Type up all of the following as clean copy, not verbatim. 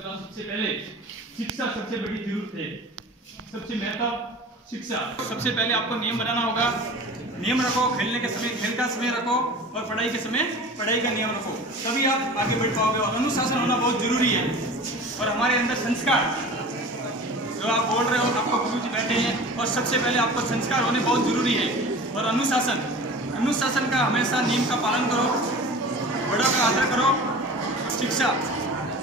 बताओ सबसे पहले शिक्षा सबसे बड़ी जरूरत है, सबसे महत्व शिक्षा। सबसे पहले आपको नियम बनाना होगा। नियम रखो, खेलने के समय खेल का समय रखो और पढ़ाई के समय पढ़ाई का नियम रखो, तभी आप आगे बढ़ पाओगे। और अनुशासन होना बहुत जरूरी है। और हमारे अंदर संस्कार, जो आप बोल रहे हो, आपको गुरु जी बैठे हैं, और सबसे पहले आपको संस्कार होने बहुत जरूरी है। और अनुशासन का हमेशा नियम का पालन करो, बड़ों का आदर करो। शिक्षा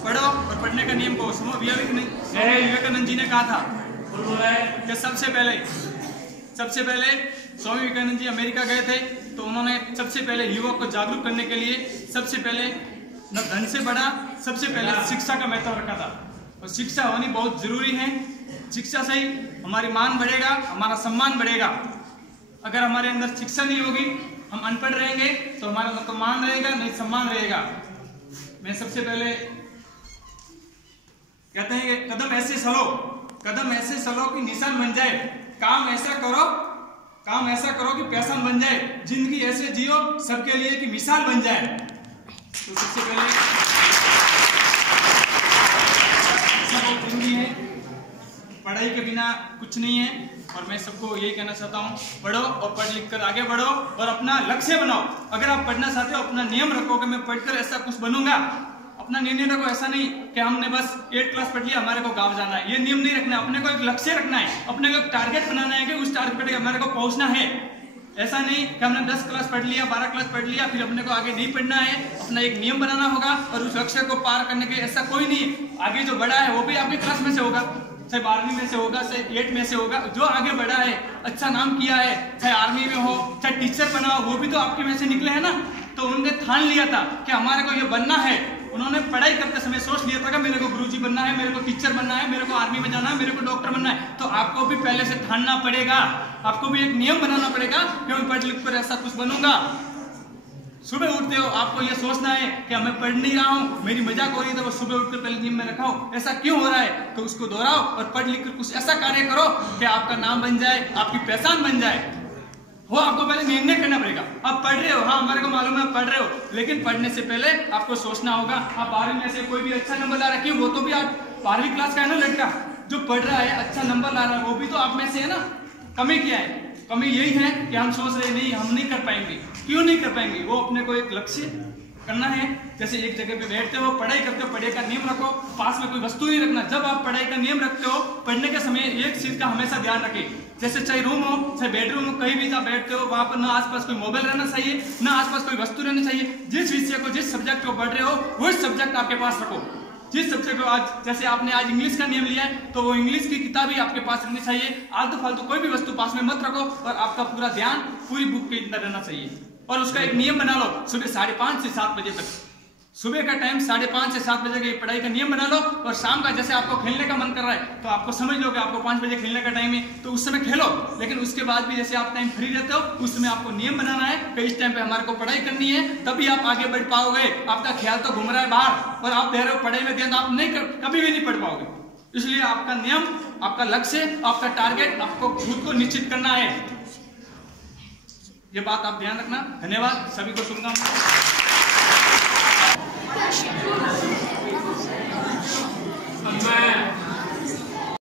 पढ़ो और पढ़ने का नियम को स्वामी विवेकानंद जी ने कहा था कि सबसे पहले स्वामी विवेकानंद जी अमेरिका गए थे, तो उन्होंने सबसे पहले युवा को जागरूक करने के लिए सबसे पहले न धन से बढ़ा, सबसे पहले शिक्षा का महत्व रखा था। और शिक्षा होनी बहुत जरूरी है। शिक्षा से ही हमारी मान बढ़ेगा, हमारा सम्मान बढ़ेगा। अगर हमारे अंदर शिक्षा नहीं होगी, हम अनपढ़ रहेंगे, तो हमारा न तो मान रहेगा नहीं सम्मान रहेगा। मैं सबसे पहले कहते हैं कि कदम ऐसे चलो कि निशान बन जाए, काम ऐसा करो कि पहचान बन जाए, जिंदगी ऐसे जियो सबके लिए कि मिसाल बन जाए। तो सबसे पहले बहुत जरूरी है, पढ़ाई के बिना कुछ नहीं है। और मैं सबको यही कहना चाहता हूँ, पढ़ो और पढ़ लिख कर आगे बढ़ो और अपना लक्ष्य बनाओ। अगर आप पढ़ना चाहते हो, अपना नियम रखो कि मैं पढ़कर ऐसा कुछ बनूंगा। अपना निर्णय रखो, ऐसा नहीं कि हमने बस 8 क्लास पढ़ लिया, हमारे को गांव जाना है, ये नियम नहीं रखना है। अपने को एक लक्ष्य रखना है, अपने को एक टारगेट बनाना है कि उस टारगेट पे हमारे को पहुंचना है। ऐसा नहीं कि हमने 10 क्लास पढ़ लिया, 12 क्लास पढ़ लिया, फिर अपने को आगे नहीं पढ़ना है। अपना एक नियम बनाना होगा और उस लक्ष्य को पार करने के ऐसा कोई नहीं। आगे जो बड़ा है वो भी आपकी क्लास में से होगा, चाहे 12वीं में से होगा, चाहे 8 में से होगा। जो आगे बढ़ा है, अच्छा नाम किया है, चाहे आर्मी में हो, चाहे टीचर बना हो, वो भी तो आपके में से निकले हैं ना। तो उनने ठान लिया था कि हमारे को ये बनना है। उन्होंने पढ़ाई करते समय सोच लिया था कि मेरे को गुरुजी बनना है, मेरे को टीचर बनना है, मेरे को आर्मी में जाना है, मेरे को डॉक्टर बनना है। तो आपको भी पहले से ठानना पड़ेगा, आपको भी एक नियम बनाना पड़ेगा कि मैं पढ़ लिख कर ऐसा कुछ बनूंगा। सुबह उठते हो, आपको ये सोचना है कि मैं पढ़ नहीं रहा हूँ, मेरी मजाक हो रही है, तो वो सुबह उठकर पहले नियम में रखाओ, ऐसा क्यों हो रहा है, तो उसको दोहराओ और पढ़ लिख कर कुछ ऐसा कार्य करो कि आपका नाम बन जाए, आपकी पहचान बन जाए। वो आपको पहले निर्णय करना पड़ेगा। आप पढ़ रहे हो, हाँ हमारे को मालूम है आप पढ़ रहे हो, लेकिन पढ़ने से पहले आपको सोचना होगा। आप 12वीं में से कोई भी अच्छा नंबर ला रखी, वो तो भी आप 12वीं क्लास का है ना लड़का, जो पढ़ रहा है अच्छा नंबर ला रहा है, वो भी तो आप में से है ना। कमी क्या है? कमी यही है कि हम सोच रहे नहीं, हम नहीं कर पाएंगे। क्यों नहीं कर पाएंगे? वो अपने को एक लक्ष्य करना है। जैसे एक जगह पे बैठते हो, पढ़ाई करते हो, पढ़ाई का नियम रखो, पास में कोई वस्तु नहीं रखना। जब आप पढ़ाई का नियम रखते हो, पढ़ने के समय एक चीज का हमेशा ध्यान रखें। जैसे चाहे रूम हो, चाहे बेडरूम हो, कहीं भी आप बैठते हो, वहां पर ना आसपास कोई मोबाइल रहना चाहिए, ना आसपास कोई वस्तु रहनी चाहिए। जिस विषय को, जिस सब्जेक्ट को पढ़ रहे हो, वही सब्जेक्ट आपके पास रखो। जिस सब्जेक्ट को आज, जैसे आपने आज इंग्लिश का नियम लिया है, तो वो इंग्लिश की किताब ही आपके पास रखनी चाहिए। आलतू फालतू कोई भी वस्तु पास में मत रखो और आपका पूरा ध्यान पूरी बुक के अंदर रहना चाहिए। और उसका एक नियम बना लो, सुबह 5:30 से 7 बजे तक, सुबह का टाइम 5:30 से 7 बजे की पढ़ाई का नियम बना लो। और शाम का जैसे आपको खेलने का मन कर रहा है, तो आपको समझ लो कि आपको 5 बजे खेलने का टाइम है, तो उस समय खेलो। लेकिन उसके बाद भी जैसे आप टाइम फ्री रहते हो, उस समय आपको नियम बनाना है कि इस टाइम पे हमारे को पढ़ाई करनी है, तभी आप आगे बढ़ पाओगे। आपका ख्याल तो घूम रहा है बाहर और आप दे रहे हो पढ़ाई में ध्यान, आप नहीं कभी भी नहीं पढ़ पाओगे। इसलिए आपका नियम, आपका लक्ष्य, आपका टारगेट आपको खुद को निश्चित करना है। ये बात आप ध्यान रखना। धन्यवाद, सभी को शुभकामनाएं।